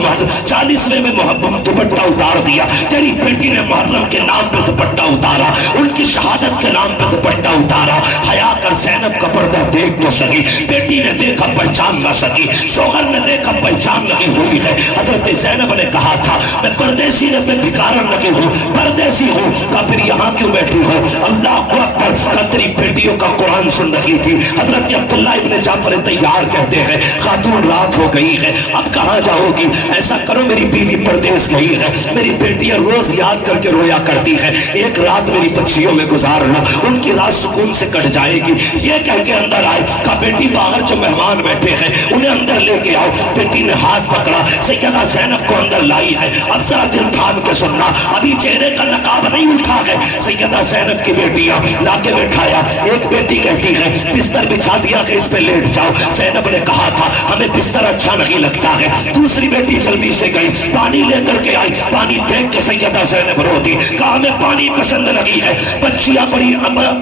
40ویں میں محرم دوپٹہ اتار دیا. تیری بیٹی نے محرم کے نام پہ دوپٹہ اتارا، ان کی شہادت کے نام پہ دوپٹہ اتارا. حیا کر زینب کا پردہ دیکھ تو سکی. بیٹی نے دیکھا پہچان نہ سکی، شوہر نے دیکھا پہچان نہیں ہوئی ہے. حضرت زینب نے کہا تھا میں پردیسی نے میں بھکارن نہیں ہوں، پردیسی ہوں. کہا پھر یہاں کیوں بیٹھی ہو؟ اللہ اکبر. کہا تیری بیٹیوں کا قرآن سن رہی تھی. حضرت عبداللہ ابن جعفر طیار کہتے ہیں خاتون رات ہو گئی ہے اب کہاں جاؤ گی؟ ایسا کرو میری بیوی پردیس گئی ہے، میری بیٹیاں روز یاد کر کے رویا کرتی ہے، ایک رات میری بچیوں میں گزار لو، ان کی رات سکون سے کٹ جائے گی۔ یہ کہہ کے اندر آئے، کہا بیٹی باہر جو مہمان بیٹھے ہیں انہیں اندر لے کے آؤ۔ بیٹی نے ہاتھ پکڑا، سیدہ زینب کو اندر لائی ہے۔ اب ذرا دل تھام کے سننا، ابھی چہرے کا نقاب نہیں اٹھا ہے۔ سیدہ زینب کی بیٹیاں لا کے بٹھایا، ایک بیٹی کہتی ہے بستر بچھا دیا کہ اس پہ لیٹ جاؤ، زینب نے کہا تھا ہمیں بستر اچھا نہیں لگتا ہے۔ دوسری بیٹی جلدی سے گئی، پانی لے کر کے آئی، پانی دیکھ کے سیدہ زینب رو دی، کہا ہمیں پانی پسند لگی ہے۔ بچیاں بڑی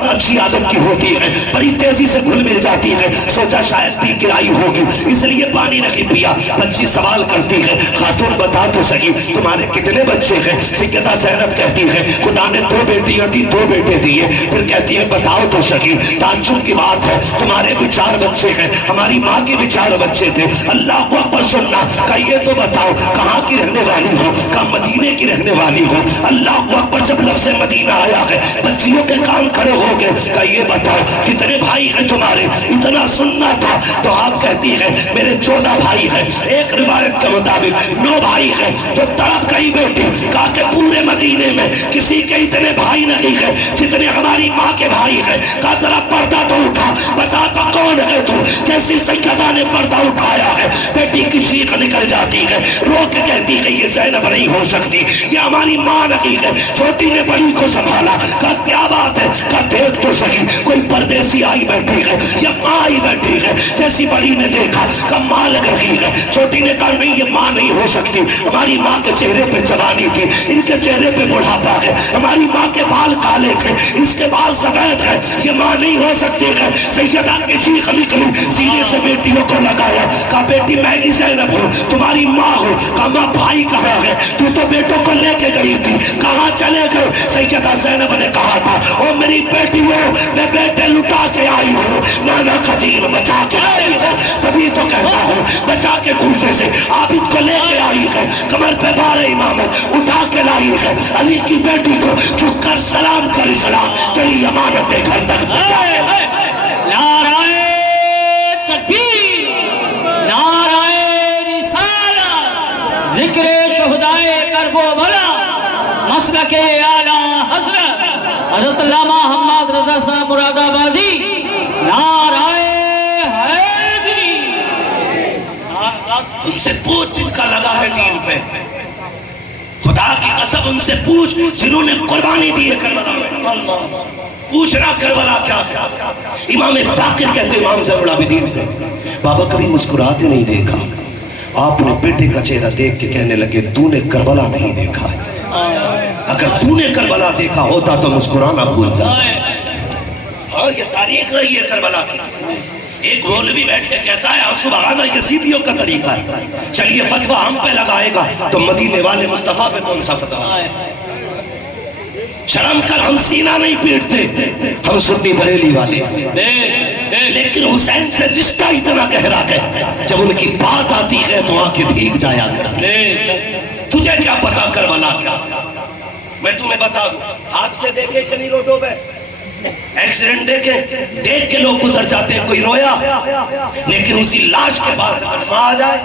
اچھی عادت کی ہوتی ہے، بڑی تیزی سے گھل مل جاتی ہے، سوچا شاید پی کے آئی ہوگی اس لیے پانی نہیں پیا۔ بچی سوال کرتی ہے خاتون بتا تو صحیح تمہارے کتنے بچے ہیں؟ سیدہ زینب کہتی ہے خدا نے 2 بیٹیاں دی 2 بیٹے دیے۔ پھر کہتی ہے بتاؤ تو صحیح، تعجب کی بات ہے تمہارے بھی 4 بچے ہیں، ہماری ماں کے بھی 4 بچے تھے۔ اللہ اکبر سننا، کہ یہ تو بتاؤ کہاں کی رہنے والی ہو؟ کہ مدینے کی رہنے والی ہو۔ اللہ اکبر جب لفظ مدینہ آیا ہے بچیوں کے کان کھڑے ہو گئے، کہ یہ بتاؤ کتنے بھائی ہیں تمہارے؟ اتنا سننا تھا تو آپ کہتی ہے میرے 14 بھائی ہیں، ایک روایت کے مطابق 9 بھائی ہیں۔ تو تڑپ گئی بیٹی، کہا کہ پورے مدینے میں کسی کے اتنے بھائی نہیں ہیں جتنے ہماری ماں کے بھائی ہیں۔ کہا ذرا پردہ تو اٹھا، بتا تو کون ہے تو؟ جیسی سیدہ نے پردہ اٹھایا ہے بیٹی کی چیخ نکل جاتی ہے، رو کے کہتی ہے یہ زینب نہیں ہو سکتی، یہ ہماری ماں نہیں ہے۔ چھوٹی نے بڑی کو سنبھالا، کہا کیا بات ہے؟ کہا دیکھ تو صحیح کوئی پردیسی آئی بیٹھی ہے یا ماں آئی بیٹھی ہے؟ جیسی بڑی نے دیکھا کہ ماں لگ رہی ہے۔ چھوٹی نے کہا نہیں یہ ماں نہیں ہو سکتی، ہماری ماں کے چہرے پہ جوانی تھی، ان کے چہرے پہ بڑھاپا ہے، ہماری ماں کے بال کالے تھے، اس کے بال سفید ہے، یہ ماں نہیں ہو سکتی ہے۔ سیدہ کی چیخ نکلی، سینے سے بیٹیوں کو لگایا، کہا بیٹی میں ہی زینب ہوں، تمہاری ماں ہوں۔ کہا ماں بھائی کہاں ہے؟ تو بیٹوں کو لے کے گئی تھی، کہاں چلے گئے؟ سیدہ زینب نے کہا تھا او میری بیٹی ہو، میں بیٹے لٹا کے آئی ہوں، نانا کا دین بچا کے آئی ہوں، تبھی تو کہتا ہوں بچا کے کوفے سے عابد کو لے کے آئی ہے، کمر پہ بار امامت اٹھا کے لائی ہے، علی کی بیٹی کو چک کر سلام کر اسلام تیری امانت گھر تک بچا کے۔ نعرہ تکبیر، نعرہ رسالت، ذکر شہدائے کرب و بلا، مسلک اعلیٰ حضرت حضرت علامہ محمد رضا صاحب مراد آبادی، نعرہ حیدری۔ ان سے پوچھ جن کا لگا ہے دین پہ، خدا کی قسم ان سے پوچھ جنہوں نے قربانی دی ہے کربلا میں، پوچھنا کربلا کیا تھا۔ امام باقر کہتے امام زین العابدین سے بابا کبھی مسکراتے نہیں دیکھا، آپ نے بیٹے کا چہرہ دیکھ کے کہنے لگے تو نے کربلا نہیں دیکھا ہے، اگر تو نے کربلا دیکھا ہوتا تو مسکرانا بھول جاتا۔ ہاں یہ تاریخ رہی ہے کربلا کی۔ ایک مولوی بیٹھ کے کہتا ہے آنسو بہانا یزیدیوں کا طریقہ ہے، چلیے فتویٰ ہم پہ لگائے گا تو مدینے والے مصطفیٰ پہ کون سا فتویٰ؟ شرم کر ہم سینہ نہیں پیٹتے، ہم سنی بریلی والے، لیکن حسین سے رشتہ اتنا گہرا ہے جب ان کی بات آتی ہے تو آنکھیں بھیگ جایا کرتی۔ تجھے کیا پتا کربلا کیا؟ میں تمہیں بتا دوں، حادثے دیکھے کہ نہیں روڈوں پہ؟ ایکسیڈنٹ دیکھ کے لوگ گزر جاتے ہیں، کوئی رویا، لیکن اسی لاش کے پاس اگر ماں آ جائے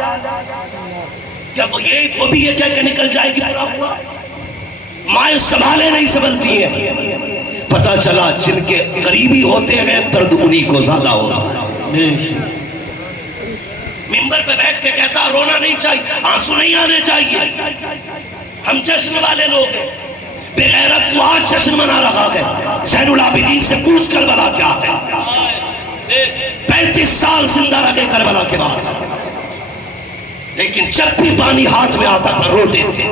کیا وہ بھی یہ کہہ کے نکل جائے گی پورا ہوا؟ مائیں سنبھالے نہیں سنبھلتی ہیں۔ پتا چلا جن کے قریبی ہوتے ہیں درد انہی کو زیادہ ہوتا ہے۔ ممبر پہ بیٹھ کے کہتا رونا نہیں چاہیے، آنسو نہیں آنے چاہیے، ہم جشن والے لوگ ہیں۔ بے غیرت تو آج جشن منا رہا ہے، زین العابدین سے پوچھ کربلا کیا ہے؟ 35 سال زندہ رہے کربلا کے بعد، لیکن جب بھی پانی ہاتھ میں آتا تھا روتے تھے،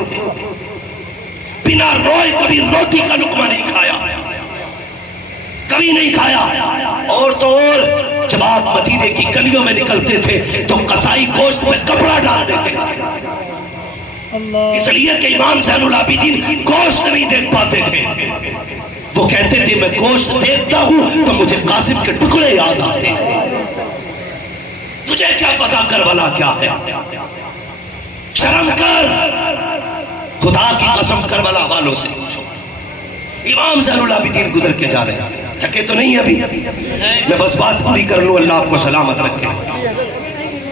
بنا روئے کبھی روٹی کا لقمہ نہیں کھایا، کبھی نہیں کھایا۔ اور تو اور جب آپ مدینے کی گلیوں میں نکلتے تھے تو قصائی گوشت میں کپڑا ڈال دیتے تھے، اس لیے کہ امام زین العابدین گوشت نہیں دیکھ پاتے تھے۔ وہ کہتے تھے میں گوشت دیکھتا ہوں تو مجھے قاسم کے ٹکڑے یاد آتے ہیں۔ تجھے کیا پتا کربلا کیا ہے؟ شرم کر، خدا کی قسم کربلا والوں سے پوچھو۔ امام زین العابدین گزر کے جا رہے ہیں، تھکے تو نہیں ابھی؟ میں بس بات پوری کر لوں، اللہ آپ کو سلامت رکھے۔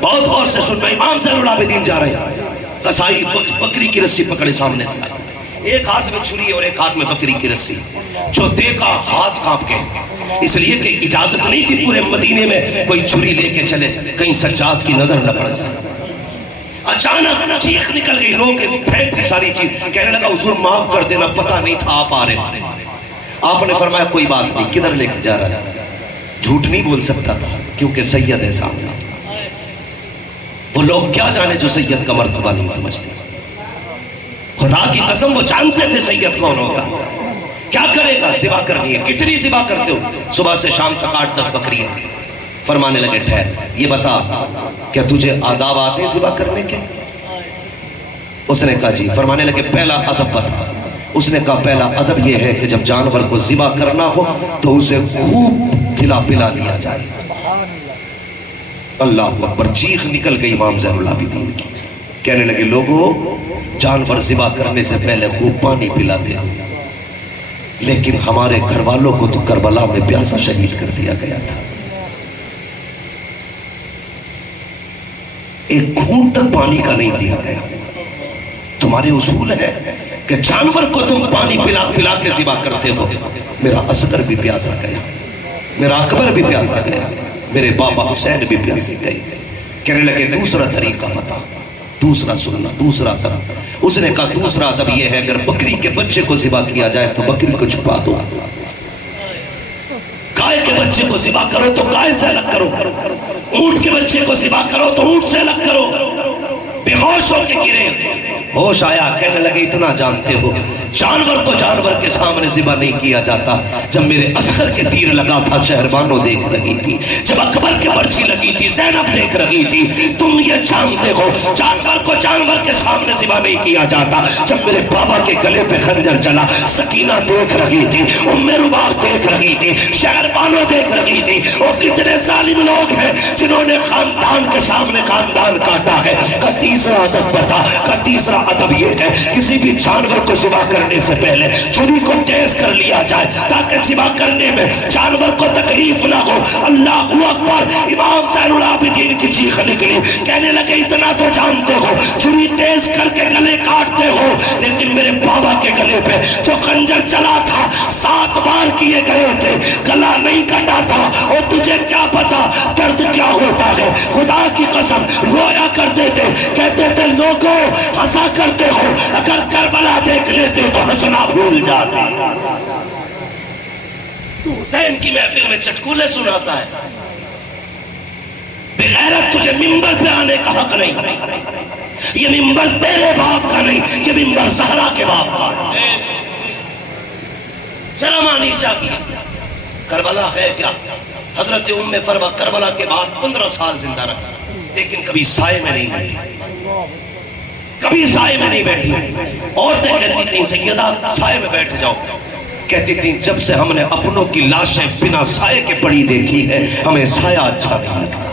بہت غور سے سننا، امام زین العابدین جا رہے ہیں، قصائی بکری کی رسی پکڑے سامنے سے آئی، ایک ہاتھ میں چھری اور ایک ہاتھ میں بکری کی رسی، جو دیکھا ہاتھ کانپ کے، اس لیے کہ اجازت نہیں تھی پورے مدینے میں کوئی چھری لے کے چلے، کہیں سجاد کی نظر نہ پڑ جائے۔ اچانک چیخ نکل گئی، رو کے پھینک دی ساری چیز، کہنے لگا حضور معاف کر دینا، پتہ نہیں تھا آپ آ رہے ہیں۔ آپ نے فرمایا کوئی بات نہیں، کدھر لے کے جا رہا ہے؟ جھوٹ نہیں بول سکتا تھا کیونکہ سید ہے سامنے۔ وہ لوگ کیا جانے جو سید کا مرتبہ نہیں سمجھتے، خدا کی قسم وہ جانتے تھے سید کون ہوتا۔ کیا کرے گا؟ ذبح کرنی ہے۔ کتنی ذبح کرتے ہو؟ صبح سے شام تک 8-10 بکریاں۔ فرمانے لگے ٹھہر، یہ بتا کیا تجھے آداب آتے ہیں ذبح کرنے کے؟ اس نے کہا جی۔ فرمانے لگے پہلا ادب بتا۔ اس نے کہا پہلا ادب یہ ہے کہ جب جانور کو ذبح کرنا ہو تو اسے خوب کھلا پلا لیا جائے۔ اللہ اکبر، چیخ نکل گئی امام زین العابدین کی، کہنے لگے لوگوں جانور ذبح کرنے سے پہلے خوب پانی پلاتے ہیں، لیکن ہمارے گھر والوں کو تو کربلا میں پیاسا شہید کر دیا گیا تھا، ایک گھونٹ تک پانی کا نہیں دیا گیا۔ تمہارے اصول ہے کہ جانور کو تم پانی پلا پلا کے ذبح کرتے ہو، میرا اصغر بھی پیاسا گیا، میرا اکبر بھی پیاسا گیا، میرے بابا حسین بھی پیاسے گئے۔ کہنے لگے دوسرا طریقہ بتا، دوسرا سننا، دوسرا ادب۔ اس نے کہا دوسرا ادب یہ ہے اگر بکری کے بچے کو ذبح کیا جائے تو بکری کو چھپا دو، گائے کے بچے کو ذبح کرو تو گائے سے الگ کرو، اونٹ کے بچے کو ذبح کرو تو اونٹ سے الگ کرو۔ بے ہوش ہو کے گرے، ہوش آیا، کہنے لگے اتنا جانتے ہو جانور کو جانور کے سامنے ذبح نہیں کیا جاتا۔ جب میرے اصغر کے تیر لگا تھا شہربانو دیکھ رہی تھی، جب اکبر کے برچی لگی تھی زینب دیکھ رہی تھی، تم یہ جانتے ہو جانور کو جانور کے سامنے ذبح نہیں کیا جاتا۔ جب میرے بابا کے گلے پہ خنجر چلا، سکینہ دیکھ رہی تھی، ام رباب دیکھ رہی تھی، شہربانو دیکھ رہی تھی۔ وہ کتنے ظالم لوگ ہیں جنہوں نے خاندان کے سامنے خاندان کاٹا ہے۔ کا تیسرا ادب بتا، کا تیسرا ادب یہ ہے کسی بھی جانور کو ذبح کرنے سے پہلے چھری کو تیز کر لیا جائے تاکہ ذبح کرنے میں جانور کو تکلیف نہ ہو۔ اللہ اکبر، امام زین العابدین کی چیخ نکلی، کہنے لگے اتنا تو جانتے ہو چھری تیز کر کے گلے کاٹتے ہو، لیکن میرے بابا کے گلے پہ جو خنجر چلا تھا 7 بار کیے گئے تھے، گلا نہیں کٹا تھا، اور تجھے کیا پتا درد کیا ہوتا ہے۔ خدا کی قسم رویا کرتے تھے، کہتے تھے لوگوں ہنسا کرتے ہو، اگر کربلا دیکھ لیتے تو ہنسنا بھول جاتے۔ تو حسین کی محفل میں چٹکولے سناتا ہے، بغیرت تجھے ممبر پہ آنے کا حق نہیں، یہ ممبر تیرے باپ کا نہیں، یہ ممبر زہرا کے باپ کا ہے۔ شرم آنی چاہیے۔ کربلا ہے کیا؟ حضرت ام فروا کربلا کے بعد 15 سال زندہ رہا، لیکن کبھی سائے میں نہیں بیٹھی، کبھی سائے میں نہیں بیٹھی۔ عورتیں کہتی تھیں سیدہ سائے میں بیٹھ جاؤ، کہتی تھیں جب سے ہم نے اپنوں کی لاشیں بنا سائے کے پڑی دیکھی ہے ہمیں سایہ اچھا نہیں لگتا۔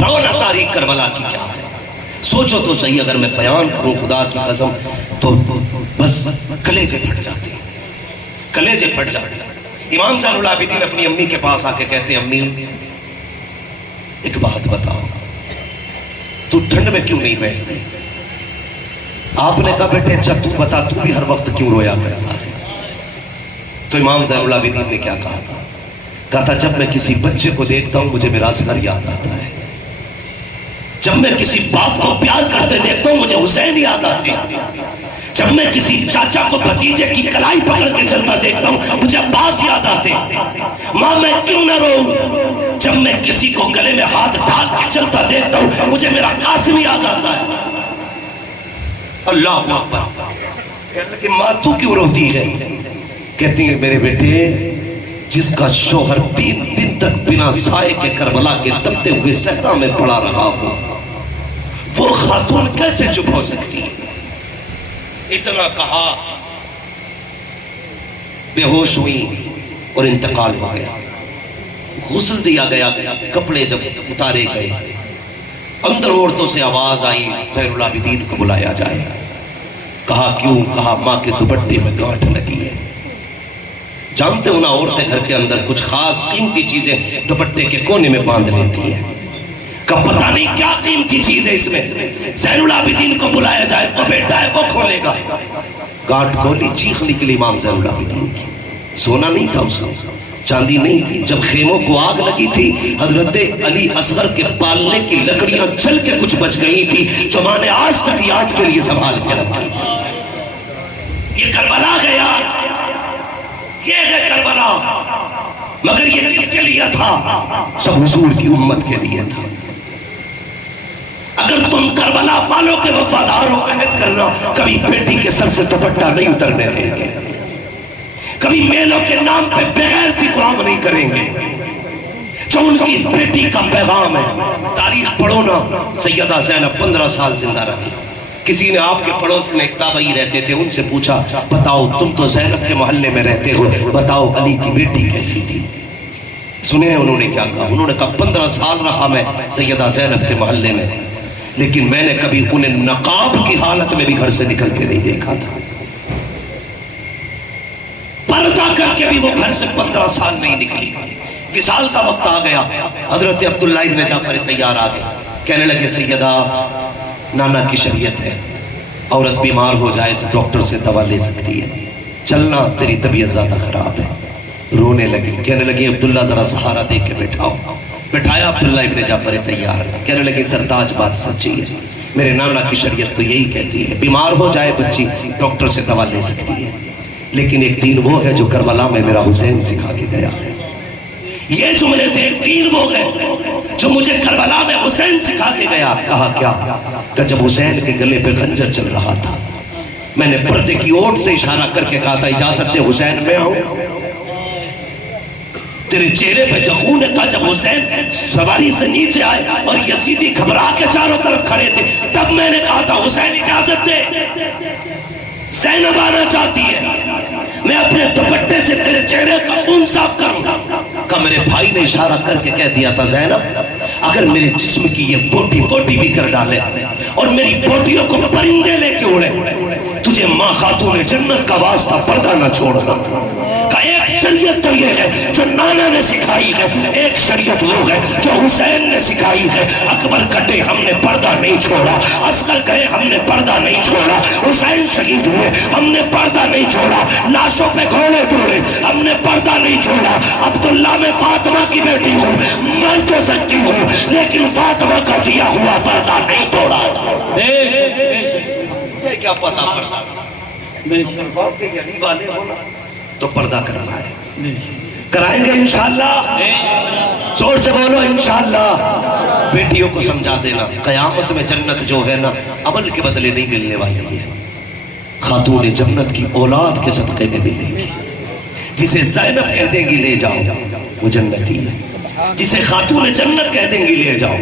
رونا تاریخ کربلا کی کیا ہے، سوچو تو صحیح، اگر میں بیان کروں خدا کی قسم تو بس کلیجے پھٹ جاتے ہیں، کلیجے پھٹ جاتے ہیں۔ امام زین العابدین اپنی امی کے پاس آ کے کہتے ہیں امی ایک بات بتاؤ، تو ٹھنڈ میں کیوں نہیں بیٹھتی؟ آپ نے کہا بیٹے جب تو بتا تو بھی ہر وقت کیوں رویا کرتا ہے؟ تو امام زین العابدین نے کیا کہا تھا؟ کہا تھا جب میں کسی بچے کو دیکھتا ہوں مجھے میرا اصغر یاد آتا ہے، جب میں کسی باپ کو پیار کرتے دیکھتا ہوں مجھے حسین یاد آتے ہیں، جب میں کسی چاچا کو بھتیجے کی کلائی پکڑ کے چلتا دیکھتا ہوں مجھے عباس یاد آتے ہیں۔ ماں میں کیوں نہ روؤں جب میں کسی کو گلے میں ہاتھ ڈال کے چلتا دیکھتا ہوں مجھے میرا قاسم یاد آتا ہے۔ اللہ اکبر، کہنے لگے ماں تو کیوں روتی ہے؟ کہتی ہیں میرے بیٹے جس کا شوہر 3 دن تک بنا سائے کے کربلا کے تپتے ہوئے صحرا میں پڑا رہا ہو، وہ خاتون کیسے چپ ہو سکتی ہے؟ اتنا کہا، بے ہوش ہوئی اور انتقال ہو گیا۔ غسل دیا گیا، کپڑے جب اتارے گئے، اندر عورتوں سے آواز آئی زین العابدین کو بلایا جائے۔ کہا کیوں؟ کہا ماں کے دوپٹے میں گانٹھ لگی ہے۔ جانتے ہو نا عورتیں گھر کے اندر کچھ خاص قیمتی چیزیں دوپٹے کے کونے میں باندھ لیتی ہے، کہ پتہ نہیں کیا قیمتی چیز ہے اس میں، زین العابدین کو بلایا جائے، وہ بیٹا ہے وہ کھولے گا۔ گانٹھ کھولی، چیخ نکلی امام زین العابدین کی۔ سونا نہیں تھا اس میں، چاندی نہیں تھی۔ جب خیموں کو آگ لگی تھی، حضرت علی اصغر کے پالنے کی لکڑیاں جل کے کچھ بچ گئی تھی، جو ماں نے آج تک یاد کے لیے سنبھال کے رکھی تھی۔ یہ کربلا گیا، یہ ہے کربلا، مگر یہ کس کے لیے تھا؟ سب حضور کی امت کے لیے تھا۔ اگر تم کربلا والوں کے وفادار ہو، عہد کرنا کبھی بیٹی کے سر سے دوپٹہ نہیں اترنے دیں گے، کبھی میلوں کے نام پہ بغیرتی کو عام نہیں کریں گے، جو ان کی بیٹی کا پیغام ہے۔ تاریخ پڑھو نا، سیدہ زینب 15 سال زندہ رہی۔ کسی نے آپ کے پڑوس میں ایک تابعی رہتے تھے، ان سے پوچھا بتاؤ تم تو زینب کے محلے میں رہتے ہو، بتاؤ علی کی بیٹی کیسی تھی؟ سنے انہوں نے کیا کہا؟ انہوں نے کہا 15 سال رہا میں سیدہ زینب کے محلے میں، لیکن میں نے کبھی انہیں نقاب کی حالت میں بھی گھر سے نکلتے نہیں دیکھا تھا، پردہ کر کے بھی وہ گھر سے 15 سال نہیں نکلی۔ وصال کا وقت آ گیا، حضرت عبداللہ ابن جعفر طیار آ گئے، کہنے لگے سیدہ نانا کی شریعت ہے، عورت بیمار ہو جائے تو ڈاکٹر سے دوا لے سکتی ہے، چلنا تیری طبیعت زیادہ خراب ہے۔ رونے لگی، کہنے لگی عبداللہ ذرا سہارا دے کے بٹھاؤ۔ بٹھایا عبداللہ ابن جعفر طیار، کہنے لگی سرتاج بات سچی ہے، میرے نانا کی شریعت تو یہی کہتی ہے بیمار ہو جائے بچی ڈاکٹر سے دوا لے سکتی ہے، لیکن ایک دین وہ ہے جو کربلا میں میرا حسین سکھا کے گیا ہے۔ یہ جملے تھے، ایک دین وہ ہے جو مجھے کربلا میں حسین سکھا کے گیا۔ کہا کیا؟ کہ جب حسین کے گلے پہ خنجر چل رہا تھا، میں نے پردے کی اوٹ سے اشارہ کر کے کہا تھا اجازت دے حسین میں آؤں۔ تیرے چہرے پہ جخون تھا جب حسین سواری سے نیچے آئے اور یزیدی گھبرا کے چاروں طرف کھڑے تھے، تب میں نے کہا تھا حسین اجازت دے، زینب آنا چاہتی ہے، میں اپنے دوپٹے سے تیرے چہرے کا خون صاف کروں۔ کہ میرے بھائی نے اشارہ کر کے کہہ دیا تھا زینب اگر میرے جسم کی یہ بوٹی بھی کر ڈالے اور میری بوٹیوں کو پرندے لے کے اڑے، تجھے ماں خاتون جنت کا واسطہ پردہ نہ چھوڑنا۔ کہ ایک شریعت تو یہ ہے جو نانا نے سکھائی ہے، ایک شریعت وہ ہے جو حسین نے سکھائی ہے۔ اکبر کٹے ہم نے پردہ نہیں چھوڑا، اصغر گئے ہم نے پردہ نہیں چھوڑا، حسین شہید ہوئے ہم نے پردہ نہیں چھوڑا، لاشوں پہ گھوڑے دوڑے ہم نے پردہ نہیں چھوڑا۔ عبداللہ میں فاطمہ کی بیٹی ہوں، مر تو سکتی ہوں لیکن فاطمہ کا دیا ہوا پردہ نہیں توڑا۔ یہ کیا پتا پردہ واقعی علی والے ہونا تو پردہ کرنا ہے، کرائیں گے انشاءاللہ، زور سے بولو انشاءاللہ۔ بیٹیوں کو سمجھا دینا قیامت میں جنت جو ہے نا عمل کے بدلے نہیں ملنے والی ہے، خاتون جنت کی اولاد کے صدقے میں ملے گی۔ جسے زینب کہہ دیں گی لے جاؤ وہ جنتی ہے، جسے خاتون جنت کہہ دیں گی لے جاؤ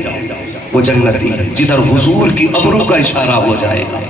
وہ جنتی ہے۔ جدھر حضور کی ابرو کا اشارہ ہو جائے گا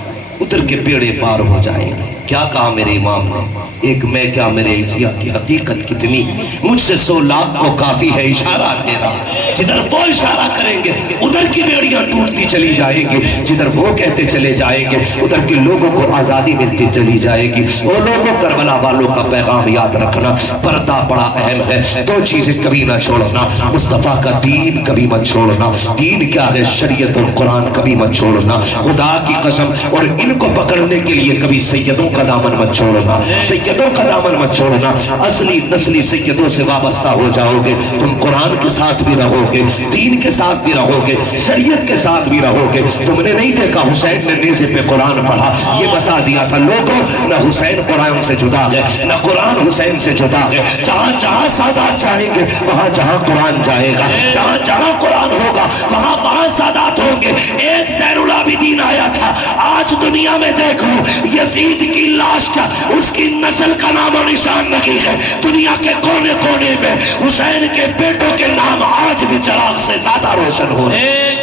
ادھر کے بیڑے پار ہو جائیں گے۔ کیا کہا میرے امام نے؟ ایک میں کیا میرے عیسیٰ کی حقیقت کتنی، مجھ سے 100 لاکھ کو کافی ہے اشارہ تیرا۔ جدھر وہ اشارہ کریں گے ادھر کی بیڑیاں ٹوٹتی چلی جائیں گی، جدھر وہ کہتے چلے جائیں گے ادھر کے لوگوں کو آزادی ملتی چلی جائے گی۔ وہ لوگوں کربلا والوں کا پیغام یاد رکھنا، پردہ بڑا اہم ہے، 2 چیزیں کبھی نہ چھوڑنا، مصطفیٰ کا دین کبھی مت چھوڑنا۔ دین کیا ہے؟ شریعت اور قرآن کبھی مت چھوڑنا، خدا کی قسم، اور ان کو پکڑنے کے لیے کبھی سیدوں کا دامن مت چھوڑنا، سیدوں کا دامن مت چھوڑنا۔ اصلی نسلی سیدوں سے وابستہ ہو جاؤ گے، تم قرآن کے ساتھ بھی رہو گے، دین کے ساتھ بھی رہو گے، شریعت کے ساتھ بھی رہو گے۔ تم نے نہیں دیکھا حسین نے نیزے پہ قرآن پڑھا، یہ بتا دیا تھا لوگوں نہ حسین قرآن سے جدا ہے نہ قرآن حسین سے جدا ہے۔ جہاں جہاں سادات جائیں گے وہاں جہاں قرآن جائے گا، جہاں جہاں قرآن ہوگا وہاں سادات ہوں گے۔ ایک زین العابدین آیا تھا، آج دنیا میں دیکھو یزید کی لاش کا اس کی نسل کا نام و نشان نہیں ہے، دنیا کے کونے کونے میں حسین کے بیٹوں کے نام آج بھی چراغ سے زیادہ روشن ہو رہے ہیں۔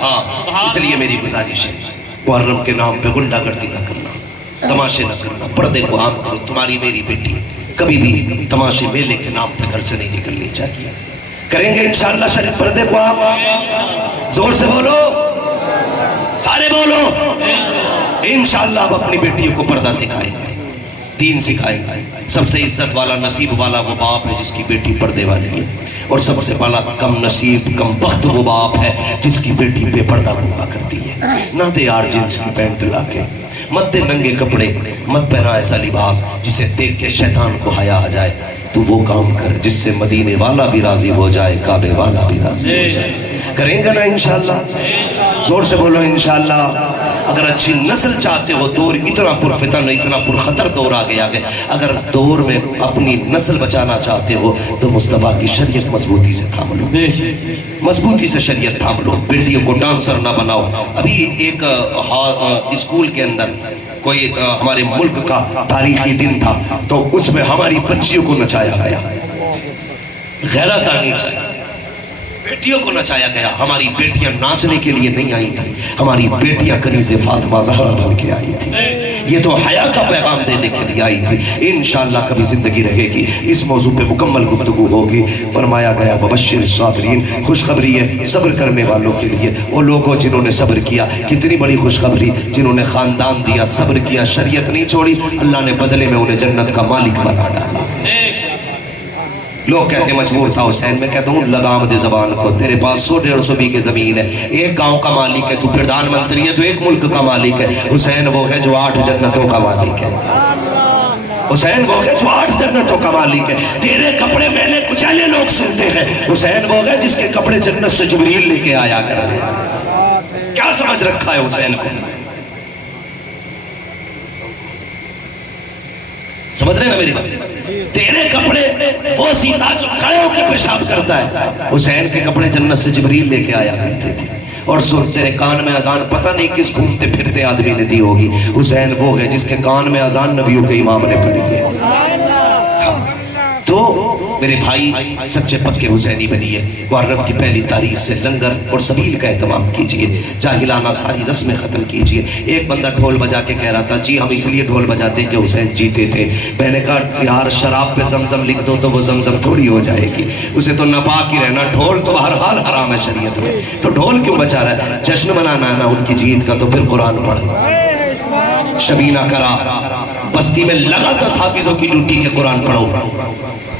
ہاں، اس لیے میری گزارش ہے محرم کے نام پہ غنڈہ گردی نہ کرنا، تماشے نہ کرنا، پردے کو عام کرو۔ تمہاری میری بیٹی کبھی بھی تماشے میلے کے نام پہ گھر سے نہیں نکلنی چاہیے۔ کریں گے انشاءاللہ شریف پردے کو عام؟ زور سے بولو، سارے بولو انشاءاللہ اب اپنی بیٹیوں کو پردہ سکھائیں گے، دین سکھائیں گے۔ سب سے عزت والا نصیب والا وہ باپ ہے جس کی بیٹی پردے والی ہے، اور سب سے بڑا کم نصیب کم بخت وہ باپ ہے جس کی بیٹی بے پردہ گھوما کرتی ہے۔ نہ دے یار جنس کی پینٹ لا کے، مت دے ننگے کپڑے، مت پہنا ایسا لباس جسے دیکھ کے شیطان کو حیا آ جائے۔ تو وہ کام کر جس سے مدینے والا بھی راضی ہو جائے، کعبے والا بھی راضی ہو جائے۔ کریں گے نا انشاءاللہ؟ زور سے بولو انشاءاللہ۔ اگر اچھی نسل چاہتے ہو، دور اتنا پرفتن اتنا پرخطر دور آ گیا کہ اگر دور میں اپنی نسل بچانا چاہتے ہو تو مصطفیٰ کی شریعت مضبوطی سے تھام لو، مضبوطی سے شریعت تھام لو۔ بیٹیوں کو ڈانسر نہ بناؤ۔ ابھی ایک اسکول کے اندر کوئی ہمارے ملک کا تاریخی دن تھا، تو اس میں ہماری بچیوں کو نچایا گیا، غیرت آنی چاہیے، بیٹیوں کو نچایا گیا۔ ہماری بیٹیاں ناچنے کے لیے نہیں آئی تھی، ہماری بیٹیاں کنیز فاطمہ زہرا بن کے آئی تھی۔ یہ تو حیا کا پیغام دینے کے لیے آئی تھی۔ انشاءاللہ کبھی زندگی رہے گی اس موضوع پہ مکمل گفتگو ہوگی۔ فرمایا گیا وبشر الصابرین، خوشخبری ہے صبر کرنے والوں کے لیے، وہ لوگوں جنہوں نے صبر کیا۔ کتنی بڑی خوشخبری، جنہوں نے خاندان دیا، صبر کیا، شریعت نہیں چھوڑی، اللہ نے بدلے میں انہیں جنت کا مالک بنا ڈالا۔ لوگ کہتے ہیں مجبور تھا حسین، میں کہتا ہوں لگام دے زبان کو، تیرے پاس 100-150 بیگھے زمین ہے، ایک گاؤں کا مالک ہے، تو پردھان منتری ہے، تو ایک ملک کا مالک ہے۔ حسین وہ ہے جو 8 جنتوں کا مالک ہے، حسین وہ ہے جو 8 جنتوں کا مالک ہے۔ تیرے کپڑے میں نے کچالے لوگ سنتے ہیں، حسین وہ ہے جس کے کپڑے جنت سے جبریل لے کے آیا کرتے ہیں۔ کیا سمجھ رکھا ہے حسین کو؟ سمجھ رہے نا میری بات؟ تیرے کپڑے وہ سیتا جو کھڑے ہو کے پیشاب کرتا ہے، حسین کے کپڑے جنت سے جبریل لے کے آیا کرتے تھے۔ اور سن، تیرے کان میں اذان پتہ نہیں کس گھومتے پھرتے آدمی نے دی ہوگی، حسین وہ ہے جس کے کان میں اذان نبیوں کے امام نے پڑھی ہے۔ تو میرے بھائی سچے پکے حسینی بنیے، محرم کی پہلی تاریخ سے لنگر اور سبیل کا اہتمام کیجئے، جاہلانہ ساری رسمیں ختم کیجئے۔ ایک بندہ ڈھول بجا کے کہہ رہا تھا جی ہم اس لیے ڈھول بجاتے ہیں کہ حسین جیتے تھے۔ میں نے کہا یار شراب پہ زمزم لکھ دو تو وہ زمزم تھوڑی ہو جائے گی، اسے تو ناپاک ہی رہنا۔ ڈھول تو ہر حال حرام ہے شریعت میں، تو ڈھول کیوں بچا رہا ہے؟ جشن منانا ہے نا ان کی جیت کا، تو پھر قرآن پڑھ، شبینہ کرا، بستی میں لگا 10 حافظوں کی ڈیوٹی کے قرآن پڑھو۔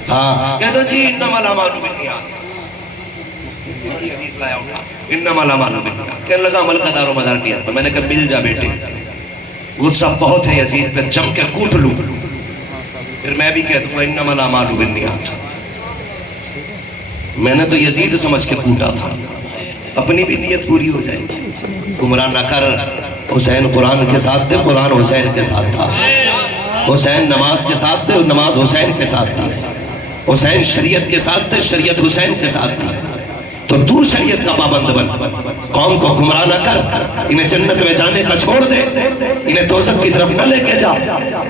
ہاں کہتا جی انما الاعمال بالنیات، یہ حدیث لایا اٹھا، انما الاعمال بالنیات، کہنے لگا عمل کا دار و مدار نیت پر۔ میں نے کہا مل جا بیٹے، غصہ بہت ہے یزید پہ، جم کے کوٹ لوں، پھر میں بھی کہہ دوں گا انما الاعمال بالنیات۔ میں نے تو یزید سمجھ کے کوٹا تھا، اپنی بھی نیت پوری ہو جائے گی۔ گمراہ نہ کر، حسین قرآن کے ساتھ تھے، قرآن حسین کے ساتھ تھا، حسین نماز کے ساتھ تھے، نماز حسین کے ساتھ تھی، حسین شریعت کے ساتھ تھے، شریعت حسین کے ساتھ تھی۔ تو تو شریعت کا پابند بن، قوم کو گمراہ نہ کر، انہیں جنت میں جانے کا چھوڑ دے، انہیں دوزخ کی طرف نہ لے کے جا،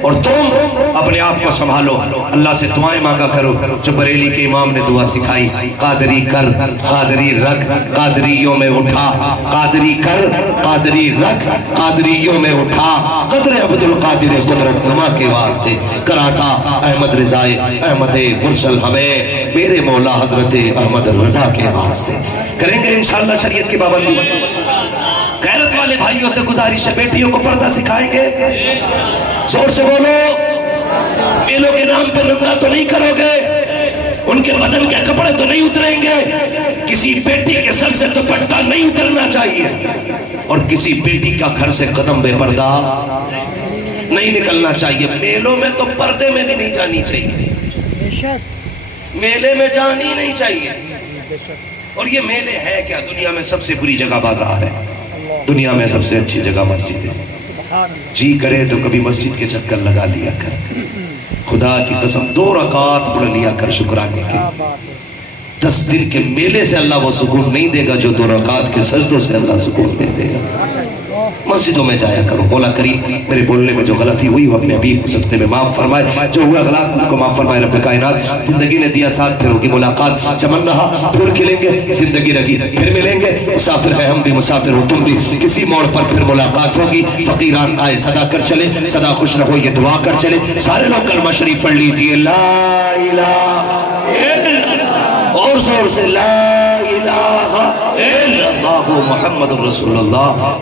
اور تم اپنے آپ کو سنبھالو، اللہ سے دعائیں مانگا کرو جو بریلی کے امام نے دعا سکھائی، قادری کر قادری رکھ قادریوں میں اٹھا، قادری کر قادری رکھ قادریوں میں اٹھا، قدر عبد القادر قدرت نما کے واسطے، کراتا احمد رضائے احمد مرسل ہمیں میرے مولا حضرت احمد رضا کے واسطے۔ کریں گے انشاءاللہ شریعت کی پابندی۔ غیرت والے بھائیوں سے گزارش ہے، بیٹیوں کو پردہ سکھائیں گے؟ زور سے بولو۔ میلوں کے نام پہ ننگا تو نہیں کرو گے، ان کے بدن کے کپڑے تو نہیں اتریں گے، کسی بیٹی کے سر سے دوپٹہ نہیں اترنا چاہیے، اور کسی بیٹی کا گھر سے قدم بے پردہ نہیں نکلنا چاہیے۔ میلوں میں تو پردے میں بھی نہیں جانی چاہیے، میلے میں جانی نہیں چاہیے۔ اور یہ میلے ہے کیا؟ دنیا میں سب سے بری جگہ بازار ہے، دنیا میں سب سے اچھی جگہ مسجد ہے۔ جی کرے تو کبھی مسجد کے چکر لگا لیا کر، خدا کی قسم 2 رکعات پڑھ لیا کر شکرانے کے۔ 10 دن کے میلے سے اللہ وہ سکون نہیں دے گا جو 2 رکعات کے سجدوں سے اللہ سکون دے دے گا۔ مسجدوں میں جایا کرو۔ مولا کریم میرے بولنے میں جو غلطی ہوئی وہ اپنے حبیب کو سجدے میں معاف فرمائے، جو ہوا غلط ان کو معاف فرمائے رب کائنات۔ زندگی نے دیا ساتھ، پھر ہوگی ملاقات، چمن رہا پھول کھلیں گے، زندگی رہی پھر ملیں گے، مسافر ہے ہم بھی مسافر ہو تم بھی، کسی موڑ پر پھر ملاقات ہوگی۔ فقیران آئے صدا کر چلے، صدا خوش رہو یہ دعا کر چلے۔ سارے لوگ کلمہ شریف پڑھ لیجئے، لا الہ اور زور سے لا الہ الا اللہ محمد رسول اللہ۔